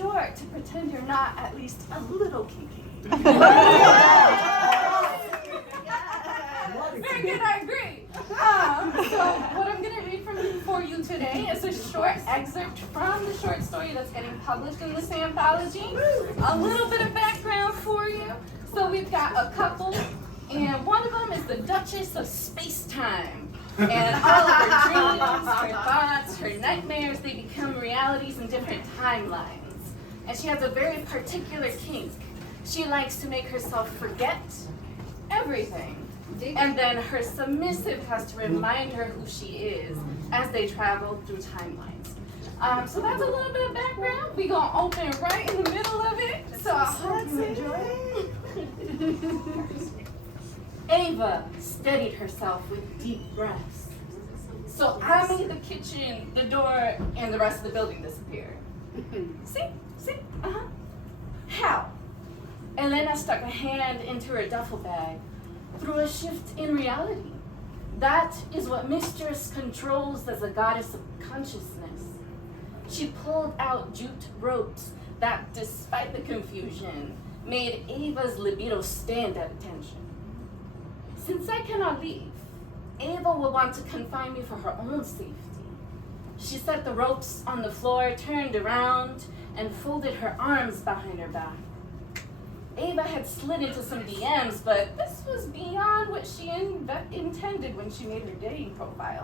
short to pretend you're not at least a little kinky. Very good, I agree. So what I'm going to read for you today is a short excerpt from the short story that's getting published in this anthology. A little bit of background for you. So we've got a couple, and one of them is the Duchess of Space-Time. And all of her dreams, her thoughts, her nightmares, they become realities in different timelines. And she has a very particular kink. She likes to make herself forget everything. And then her submissive has to remind her who she is as they travel through timelines. So that's a little bit of background. We're going to open right in the middle of it. So I hope you enjoy it. Ava steadied herself with deep breaths. So I made the kitchen, the door, and the rest of the building disappear. See? How? Elena stuck a hand into her duffel bag. Through a shift in reality. That is what Mistress controls as a goddess of consciousness. She pulled out jute ropes that, despite the confusion, made Ava's libido stand at attention. Since I cannot leave, Ava will want to confine me for her own safety. She set the ropes on the floor, turned around, and folded her arms behind her back. Ava had slid into some DMs, but this was beyond what she intended when she made her dating profile.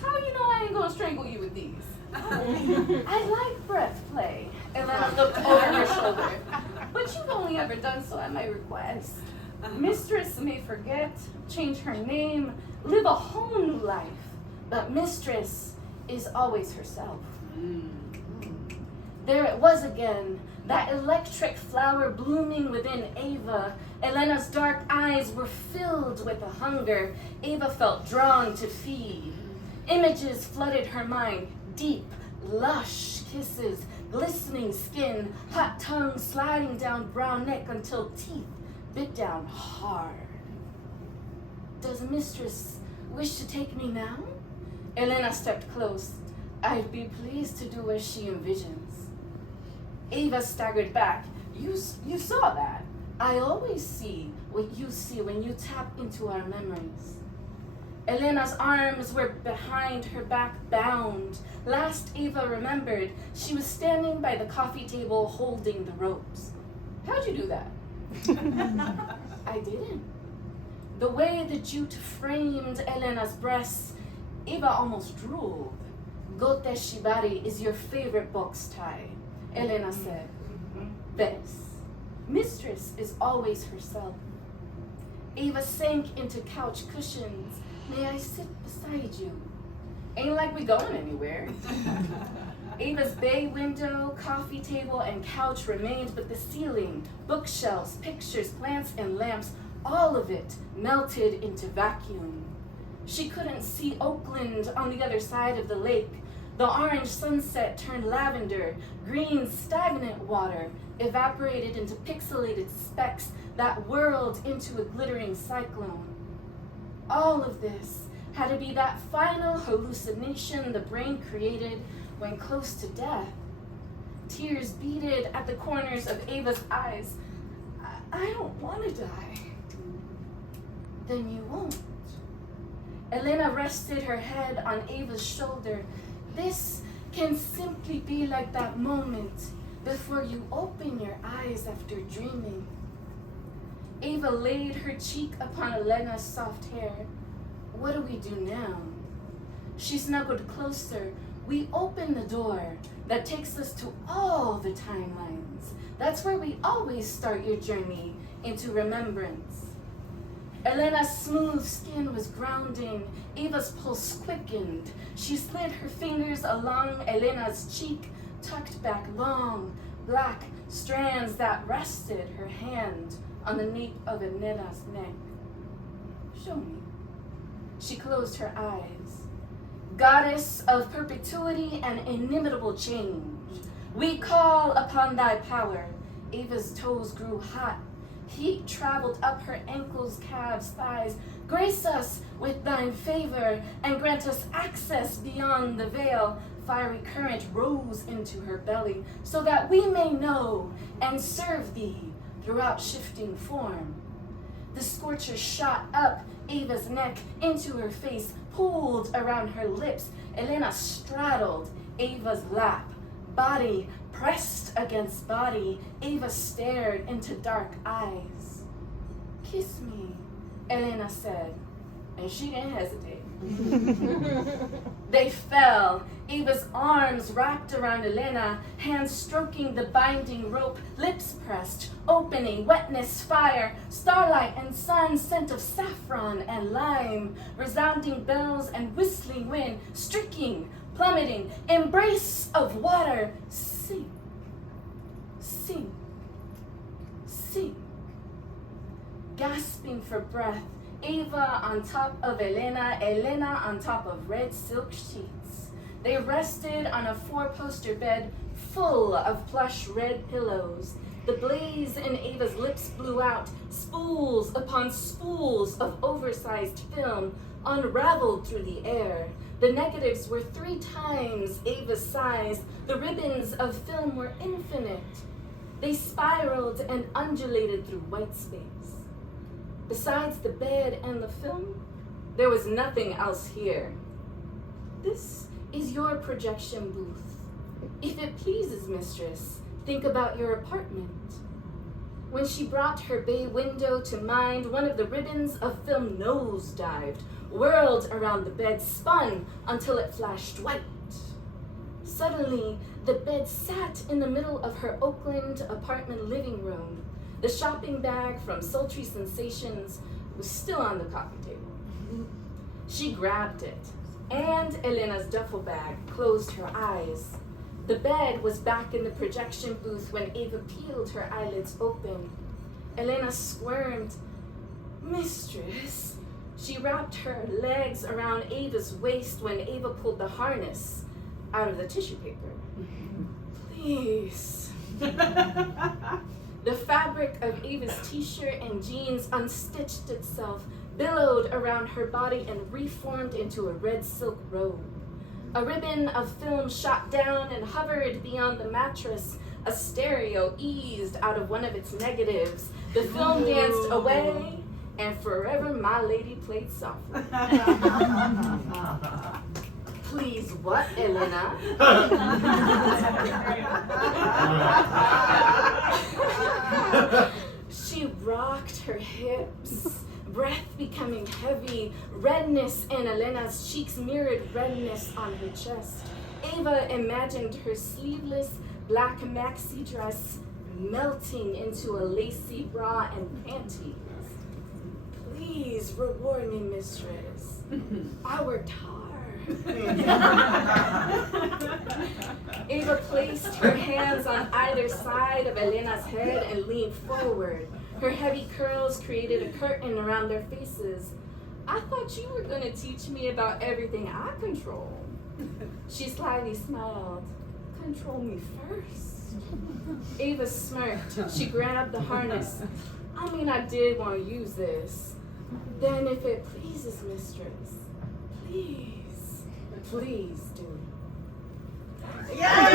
How you know I ain't gonna strangle you with these? I like breath play. Elena looked over her shoulder. But you've only ever done so at my request. Mistress may forget, change her name, live a whole new life, but Mistress is always herself. There it was again, that electric flower blooming within Ava. Elena's dark eyes were filled with a hunger Ava felt drawn to feed. Images flooded her mind, deep, lush kisses, glistening skin, hot tongue sliding down brown neck until teeth bit down hard. Does Mistress wish to take me now? Elena stepped close. I'd be pleased to do as she envisions. Ava staggered back. You saw that. I always see what you see when you tap into our memories. Elena's arms were behind her back, bound. Last Ava remembered, she was standing by the coffee table holding the ropes. How'd you do that? I didn't. The way the jute framed Elena's breasts, Ava almost drooled. Gote shibari is your favorite box tie, Elena said. Best. Mistress is always herself. Ava sank into couch cushions. May I sit beside you? Ain't like we going anywhere. Ava's bay window, coffee table, and couch remained, but the ceiling, bookshelves, pictures, plants, and lamps, all of it melted into vacuum. She couldn't see Oakland on the other side of the lake. The orange sunset turned lavender, green stagnant water evaporated into pixelated specks that whirled into a glittering cyclone. All of this had to be that final hallucination the brain created when close to death. Tears beaded at the corners of Ava's eyes. I don't want to die. Then you won't. Elena rested her head on Ava's shoulder. This can simply be like that moment before you open your eyes after dreaming. Ava laid her cheek upon Elena's soft hair. What do we do now? She snuggled closer. We open the door that takes us to all the timelines. That's where we always start your journey into remembrance. Elena's smooth skin was grounding. Ava's pulse quickened. She slid her fingers along Elena's cheek, tucked back long, black strands that rested her hand on the nape of Elena's neck. Show me. She closed her eyes. Goddess of perpetuity and inimitable change, we call upon thy power. Ava's toes grew hot. Heat traveled up her ankles, calves, thighs. Grace us with thine favor and grant us access beyond the veil. fiery current rose into her belly, so that we may know and serve thee throughout shifting form. The scorcher shot up Ava's neck into her face, pulled around her lips. Elena straddled Ava's lap, body pressed against body. Ava stared into dark eyes. "Kiss me," Elena said, and she didn't hesitate. They fell. Ava's arms wrapped around Elena, hands stroking the binding rope, lips pressed, opening, wetness, fire, starlight and sun, scent of saffron and lime, resounding bells and whistling wind, streaking, plummeting, embrace of water, sink, sink, sink. Gasping for breath, Ava on top of Elena, Elena on top of red silk sheets. They rested on a four-poster bed full of plush red pillows. The blaze in Ava's lips blew out. Spools upon spools of oversized film unraveled through the air. The negatives were 3 times Ava's size. The ribbons of film were infinite. They spiraled and undulated through white space. Besides the bed and the film, there was nothing else here. "This is your projection booth. If it pleases, mistress, think about your apartment." When she brought her bay window to mind, one of the ribbons of film nosedived, whirled around the bed, spun until it flashed white. Suddenly, the bed sat in the middle of her Oakland apartment living room. The shopping bag from Sultry Sensations was still on the coffee table. She grabbed it, and Elena's duffel bag closed her eyes. The bed was back in the projection booth when Ava peeled her eyelids open. Elena squirmed. "Mistress." She wrapped her legs around Ava's waist when Ava pulled the harness out of the tissue paper. "Please." The fabric of Ava's t-shirt and jeans unstitched itself, billowed around her body, and reformed into a red silk robe. A ribbon of film shot down and hovered beyond the mattress. A stereo eased out of one of its negatives. The film danced away, and forever my lady played softly. "Please what, Elena?" She rocked her hips, breath becoming heavy. Redness in Elena's cheeks mirrored redness on her chest. Ava imagined her sleeveless black maxi dress melting into a lacy bra and panties. "Please reward me, mistress. I worked hard." Ava placed her hands on either side of Elena's head and leaned forward. Her heavy curls created a curtain around their faces. "I thought you were going to teach me about everything I control." She slyly smiled. "Control me first." Ava smirked. She grabbed the harness. I did want to use this." "Then if it pleases, mistress, please do." Yeah!